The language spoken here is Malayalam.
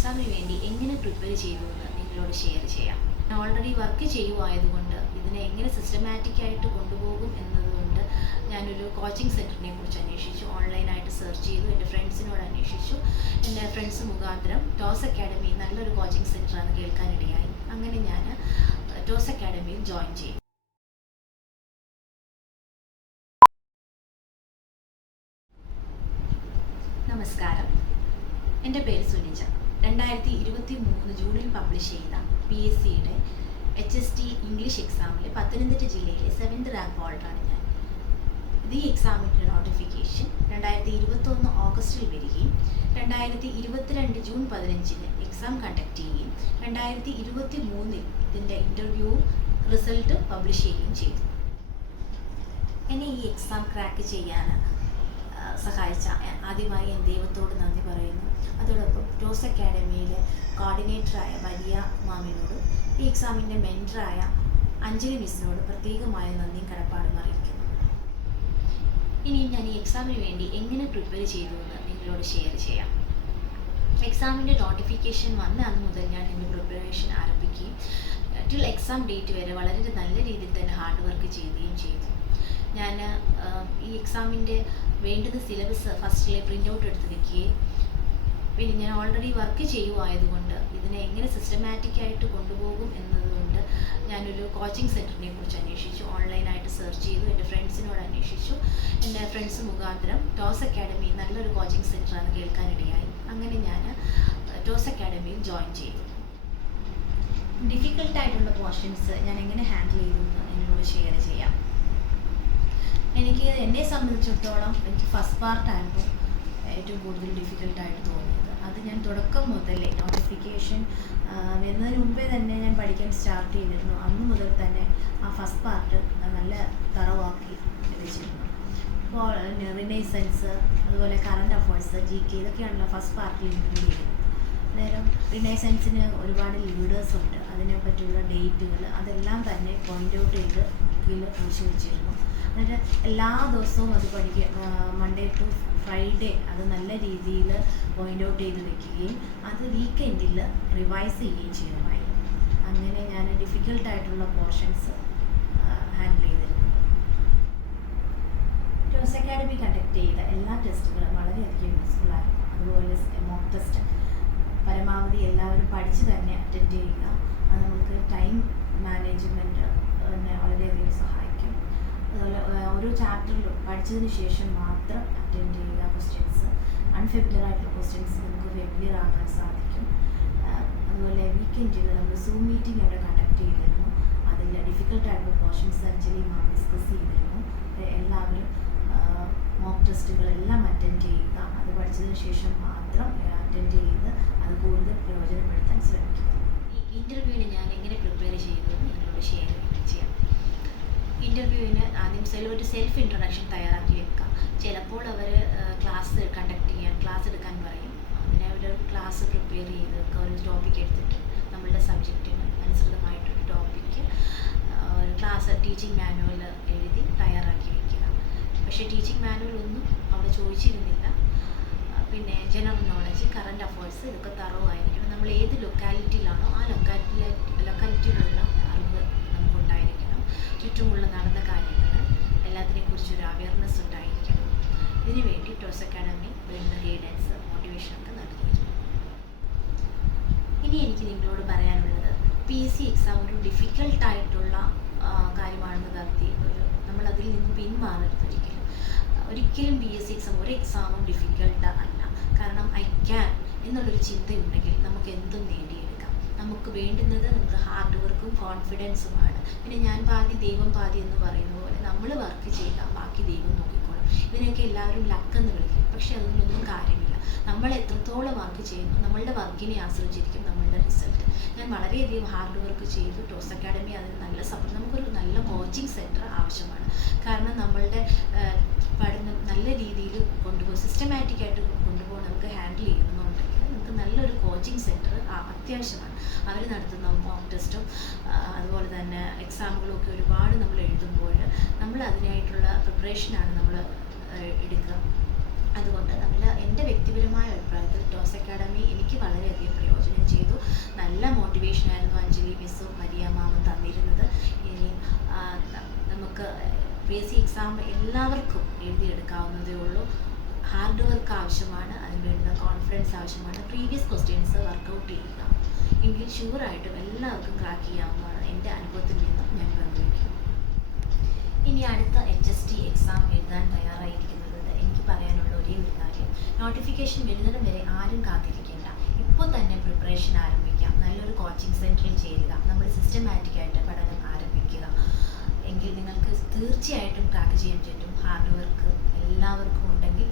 എക്സാമിന് വേണ്ടി എങ്ങനെ പ്രിപ്പയർ ചെയ്തു എന്ന് നിങ്ങളോട് ഷെയർ ചെയ്യാം. ഞാൻ ഓൾറെഡി വർക്ക് ചെയ്യുമായതുകൊണ്ട് ഇതിനെ എങ്ങനെ സിസ്റ്റമാറ്റിക് ആയിട്ട് കൊണ്ടുപോകും എന്നതുകൊണ്ട് ഞാനൊരു കോച്ചിങ് സെന്ററിനെ കുറിച്ച് അന്വേഷിച്ചു ഓൺലൈനായിട്ട് സെർച്ച് ചെയ്തു എന്റെ ഫ്രണ്ട്സിനോട് അന്വേഷിച്ചു എന്റെ ഫ്രണ്ട്സ് മുഖാന്തരം ടോസ് അക്കാഡമി നല്ലൊരു കോച്ചിങ് സെന്ററാണ് കേൾക്കാനിടയായി. അങ്ങനെ ഞാൻ ടോസ് അക്കാഡമിയിൽ ജോയിൻ ചെയ്തു. നമസ്കാരം. എന്റെ പേര് സുനിജ. രണ്ടായിരത്തി ഇരുപത്തി മൂന്ന് ജൂണിൽ പബ്ലിഷ് ചെയ്ത പി എസ് സിയുടെ എച്ച് എസ് ടി ഇംഗ്ലീഷ് എക്സാമിൽ പത്തനംതിട്ട ജില്ലയിലെ സെവൻത് റാങ്ക് ഹോൾഡറാണ് ഞാൻ. ഇത് ഈ എക്സാമിന്റെ നോട്ടിഫിക്കേഷൻ രണ്ടായിരത്തി ഇരുപത്തൊന്ന് ഓഗസ്റ്റിൽ വരികയും രണ്ടായിരത്തി ഇരുപത്തിരണ്ട് ജൂൺ പതിനഞ്ചിന് എക്സാം കണ്ടക്ട് ചെയ്യുകയും രണ്ടായിരത്തി ഇരുപത്തി മൂന്നിൽ ഇതിന്റെ ഇന്റർവ്യൂവും റിസൾട്ട് പബ്ലിഷ് ചെയ്യുകയും ചെയ്തു. എന്നെ ഈ എക്സാം ക്രാക്ക് ചെയ്യാൻ സഹായിച്ച ആദ്യമായി ഞാൻ ദൈവത്തോട് നന്ദി പറയുന്നു. അതോടൊപ്പം ടോസ് അക്കാഡമിയിലെ കോർഡിനേറ്ററായ വലിയ മാമിനോടും ഈ എക്സാമിന്റെ മെന്ററായ അഞ്ജലി മിസ്സിനോട് പ്രത്യേകമായ നന്ദിയും കടപ്പാടും അറിയിക്കുന്നു. ഇനിയും ഞാൻ ഈ എക്സാമിന് വേണ്ടി എങ്ങനെ പ്രിപ്പയർ ചെയ്തു എന്ന് നിങ്ങളോട് ഷെയർ ചെയ്യാം. എക്സാമിന്റെ നോട്ടിഫിക്കേഷൻ വന്ന അന്ന് മുതൽ ഞാൻ എന്റെ പ്രിപ്പറേഷൻ ആരംഭിക്കുകയും ടിൽ എക്സാം ഡേറ്റ് വരെ വളരെ നല്ല രീതിയിൽ തന്നെ ഹാർഡ് വർക്ക് ചെയ്യുകയും ചെയ്തു. ഞാൻ ഈ എക്സാമിന്റെ വേണ്ടത് സിലബസ് ഫസ്റ്റിലെ പ്രിന്റ് ഔട്ട് എടുത്ത് വെക്കുകയും പിന്നെ ഞാൻ ഓൾറെഡി വർക്ക് ചെയ്യുമായതുകൊണ്ട് ഇതിനെ എങ്ങനെ സിസ്റ്റമാറ്റിക് ആയിട്ട് കൊണ്ടുപോകും എന്നതുകൊണ്ട് ഞാനൊരു കോച്ചിങ് സെന്ററിനെ കുറിച്ച് അന്വേഷിച്ചു. ഓൺലൈനായിട്ട് സെർച്ച് ചെയ്തു. എന്റെ ഫ്രണ്ട്സിനോട് അന്വേഷിച്ചു. എന്റെ ഫ്രണ്ട്സ് മുഖാന്തരം ടോസ് അക്കാഡമി നല്ലൊരു കോച്ചിങ് സെന്ററാണ് കേൾക്കാനിടയായി. അങ്ങനെ ഞാൻ ടോസ് അക്കാഡമിയിൽ ജോയിൻ ചെയ്തു. ഡിഫിക്കൽട്ടായിട്ടുള്ള പോർഷൻസ് ഞാൻ എങ്ങനെ ഹാൻഡിൽ ചെയ്തു എന്ന് എന്നോട് ഷെയർ ചെയ്യാം. എനിക്ക് എന്നെ സംബന്ധിച്ചിടത്തോളം എനിക്ക് ഫസ്റ്റ് പാർട്ടായിരുന്നു ഏറ്റവും കൂടുതൽ ഡിഫിക്കൽട്ടായിട്ട് തോന്നിയത്. അത് ഞാൻ തുടക്കം മുതലേ നോട്ടിഫിക്കേഷൻ വരുന്നതിന് മുമ്പേ തന്നെ ഞാൻ പഠിക്കാൻ സ്റ്റാർട്ട് ചെയ്തിരുന്നു. അന്ന് മുതൽ തന്നെ ആ ഫസ്റ്റ് പാർട്ട് നല്ല തറവാക്കി വെച്ചിരുന്നു. അപ്പോൾ റിനൈസൻസ് അതുപോലെ കറണ്ട് അഫയേഴ്സ് ജി കെ ഇതൊക്കെയാണല്ലോ ഫസ്റ്റ് പാർട്ടിൽ ഇൻക്ലൂഡ് ചെയ്യുന്നത്. അന്നേരം റിനൈസൻസിന് ഒരുപാട് ലീഡേഴ്സ് ഉണ്ട്. അതിനെ പറ്റിയുള്ള ഡേറ്റുകൾ അതെല്ലാം തന്നെ പോയിന്റ് ഔട്ട് ചെയ്ത് ബുക്കിൽ കുറിച്ച് വെച്ചിരുന്നു എന്നിട്ട് എല്ലാ ദിവസവും അത് പഠിക്കുക മൺഡേ ടു ഫ്രൈഡേ അത് നല്ല രീതിയിൽ പോയിന്റ് ഔട്ട് ചെയ്ത് വെക്കുകയും അത് വീക്കെൻഡിൽ റിവൈസ് ചെയ്യുകയും ചെയ്യുമായിരുന്നു. അങ്ങനെ ഞാൻ ഡിഫിക്കൽട്ടായിട്ടുള്ള പോർഷൻസ് ഹാൻഡിൽ ചെയ്തിരുന്നു ടോസ് അക്കാഡമി കണ്ടക്ട് ചെയ്ത എല്ലാ ടെസ്റ്റുകളും വളരെയധികം യൂസ്ഫുൾ ആയിരുന്നു. അതുപോലെ മോക്ക് ടെസ്റ്റ് പരമാവധി എല്ലാവരും പഠിച്ച് തന്നെ അറ്റൻഡ് ചെയ്യുക. അത് നമുക്ക് ടൈം മാനേജ്മെന്റ് തന്നെ വളരെയധികം സഹായിക്കും. അതുപോലെ ഓരോ ചാപ്റ്ററിലും പഠിച്ചതിന് ശേഷം മാത്രം അറ്റൻഡ് ചെയ്യുക ക്വസ്റ്റ്യൻസ് അൺഫെമിലിയർ ആയിട്ടുള്ള ക്വസ്റ്റ്യൻസ് നമുക്ക് ഫെമിലിയർ ആകാൻ സാധിക്കും. അതുപോലെ വീക്കെൻഡിൽ നമ്മൾ സൂം മീറ്റിംഗ് അവിടെ കണ്ടക്ട് ചെയ്തിരുന്നു. അതിൽ ഡിഫിക്കൽട്ട് ആയിട്ടുള്ള പോർഷൻസ് ആക്ച്വലി മാം ഡിസ്കസ് ചെയ്തിരുന്നു. എല്ലാവരും മോക്ക് ടെസ്റ്റുകളെല്ലാം അറ്റൻഡ് ചെയ്യുക. അത് പഠിച്ചതിന് ശേഷം മാത്രം അറ്റൻഡ് ചെയ്ത് അത് കൂടുതൽ പ്രയോജനപ്പെടുത്താൻ ശ്രമിക്കുക. ഈ ഇന്റർവ്യൂവിന് ഞാൻ എങ്ങനെ പ്രിപ്പയർ ചെയ്തു നിങ്ങളോട് ഷെയർ ചെയ്യാം. ഇന്റർവ്യൂവിന് ആദ്യം ഒരു സെൽഫ് ഇൻട്രൊഡക്ഷൻ തയ്യാറാക്കി വെക്കുക ചിലപ്പോൾ അവർ ക്ലാസ് കണ്ടക്ട് ചെയ്യാൻ ക്ലാസ് എടുക്കാൻ പറയും. അങ്ങനെ ഒരു ക്ലാസ് പ്രിപ്പയർ ചെയ്ത് ഒരു ടോപ്പിക് എടുത്തിട്ട് നമ്മളുടെ സബ്ജക്റ്റിന് അനുസൃതമായിട്ടൊരു ടോപ്പിക്ക് ഒരു ക്ലാസ് ടീച്ചിങ് മാനുവൽ എഴുതി തയ്യാറാക്കി വെക്കുക. പക്ഷേ ടീച്ചിങ് മാനുവൽ ഒന്നും അവിടെ ചോദിച്ചിരുന്നില്ല. പിന്നെ ജനറൽ നോളജ് കറണ്ട് അഫയേഴ്സ് ഇതൊക്കെ തറവായിരിക്കണം നമ്മൾ ഏത് ലൊക്കാലിറ്റിയിലാണോ ആ ലൊക്കാലിറ്റി ഇതിനു വേണ്ടി ടോസ് അക്കാഡമി വേണ്ട ഗൈഡൻസ് മോട്ടിവേഷൻ ഒക്കെ നൽകിയിരുന്നു ഇനി എനിക്ക് നിങ്ങളോട് പറയാനുള്ളത് പി എസ് സി എക്സാം ഒരു ഡിഫിക്കൽട്ടായിട്ടുള്ള കാര്യമാണെന്ന് കരുതി ഒരു നമ്മൾ അതിൽ നിന്ന് പിന്മാറരുത് ഒരിക്കലും. ഒരിക്കലും പി എസ് സി എക്സാം ഒരു എക്സാമും ഡിഫിക്കൽട്ട് അല്ല. കാരണം ഐ ക്യാൻ എന്നുള്ളൊരു ചിന്തയുണ്ടെങ്കിൽ നമുക്ക് എന്തും നേടിയെടുക്കാം. നമുക്ക് വേണ്ടുന്നത് നമുക്ക് ഹാർഡ് വർക്കും കോൺഫിഡൻസുമാണ് പിന്നെ ഞാൻ പാതി ദൈവം പാതി എന്ന് പറയുന്ന പോലെ നമ്മൾ വർക്ക് ചെയ്യുക നോക്കിക്കോളും എല്ലാവരും എല്ലാവരും ലക്കെന്ന് വിളിക്കും. പക്ഷെ അതൊന്നും കാര്യമില്ല. നമ്മൾ എത്രത്തോളം വർക്ക് ചെയ്യുന്നു നമ്മളുടെ വർക്കിനെ ആശ്രയിച്ചിരിക്കും നമ്മളുടെ റിസൾട്ട് ഞാൻ വളരെയധികം ഹാർഡ് വർക്ക് ചെയ്തു. ടോസ് അക്കാഡമി അതിന് നല്ല സപ്പോർട്ട് നമുക്കൊരു നല്ല കോച്ചിങ് സെന്റർ ആവശ്യമാണ്. കാരണം നമ്മളുടെ പഠനം നല്ല രീതിയിൽ കൊണ്ടുപോകും സിസ്റ്റമാറ്റിക് ആയിട്ട് കൊണ്ടുപോകാൻ നമുക്ക് ഹാൻഡിൽ ചെയ്യണമെന്നുണ്ടെങ്കിൽ നമുക്ക് നല്ലൊരു കോച്ചിങ് സെന്റർ അത്യാവശ്യമാണ്. അവർ നടത്തുന്ന മോക്ക് ടെസ്റ്റും അതുപോലെ തന്നെ എക്സാമുകളും ഒക്കെ ഒരുപാട് നമ്മൾ എഴുതുമ്പോൾ നമ്മൾ അതിനായിട്ടുള്ള പ്രിപ്പറേഷനാണ് നമ്മൾ എടുക്കുക. അതുകൊണ്ട് നല്ല എന്റെ വ്യക്തിപരമായ അഭിപ്രായത്തിൽ ടോസ് അക്കാഡമി എനിക്ക് വളരെയധികം പ്രയോജനം ചെയ്തു. നല്ല മോട്ടിവേഷൻ ആയിരുന്നു അഞ്ജലി മിസ്സും മരിയ മാമും തന്നിരുന്നത്. ഇനി നമുക്ക് പി എസ് സി എക്സാം എല്ലാവർക്കും എഴുതിയെടുക്കാവുന്നതേ ഉള്ളൂ. ഹാർഡ് വർക്ക് ആവശ്യമാണ് അതിന് വേണ്ടുന്ന കോൺഫിഡൻസ് ആവശ്യമാണ്. പ്രീവിയസ് ക്വസ്റ്റ്യൻസ് വർക്കൗട്ട് ചെയ്യുക. എങ്കിൽ ഷുവറായിട്ടും എല്ലാവർക്കും ക്രാക്ക് ചെയ്യാവുന്നതാണ് എന്റെ അനുഭവത്തിൽ ഇനി അടുത്ത എച്ച് എസ് ടി എക്സാം എഴുതാൻ തയ്യാറായിരിക്കുന്നത് എനിക്ക് പറയാനുള്ള ഒരേ ഒരു കാര്യം. നോട്ടിഫിക്കേഷൻ വരുന്നതും വരെ ആരും കാത്തിരിക്കേണ്ട. ഇപ്പോൾ തന്നെ പ്രിപ്പറേഷൻ ആരംഭിക്കാം. നല്ലൊരു കോച്ചിങ് സെന്ററിൽ ചേരുക. നമ്മൾ സിസ്റ്റമാറ്റിക് ആയിട്ട് പഠനം ആരംഭിക്കുക. എങ്കിൽ നിങ്ങൾക്ക് തീർച്ചയായിട്ടും ക്രാക്ക് ചെയ്യാൻ പറ്റും. ഹാർഡ് വർക്ക് എല്ലാവർക്കും ഉണ്ടെങ്കിൽ